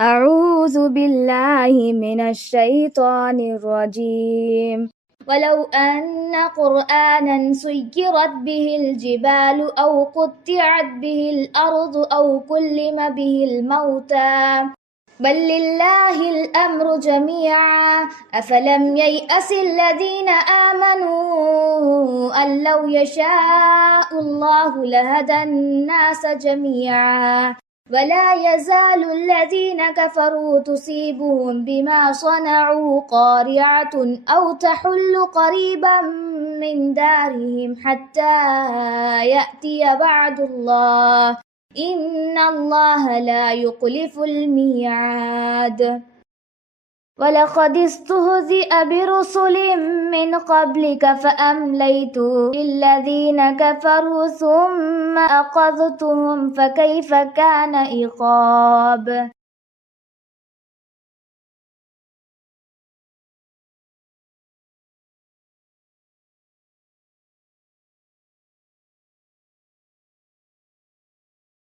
أعوذ بالله من الشيطان الرجيم. ولو أن قرآنا سيرت به الجبال أو قطعت به الأرض أو كلم به الموتى بل لله الأمر جميعا أفلم ييأس الذين آمنوا أن لو يشاء الله لهدى الناس جميعا ولا يزال الذين كفروا تصيبهم بما صنعوا قارعة أو تحل قريبا من دارهم حتى يأتي وعد الله إن الله لا يخلف الميعاد. ولقد استهزئ برسل من قبلك فأمليت للذين كفروا ثم أخذتهم فكيف كان عقاب.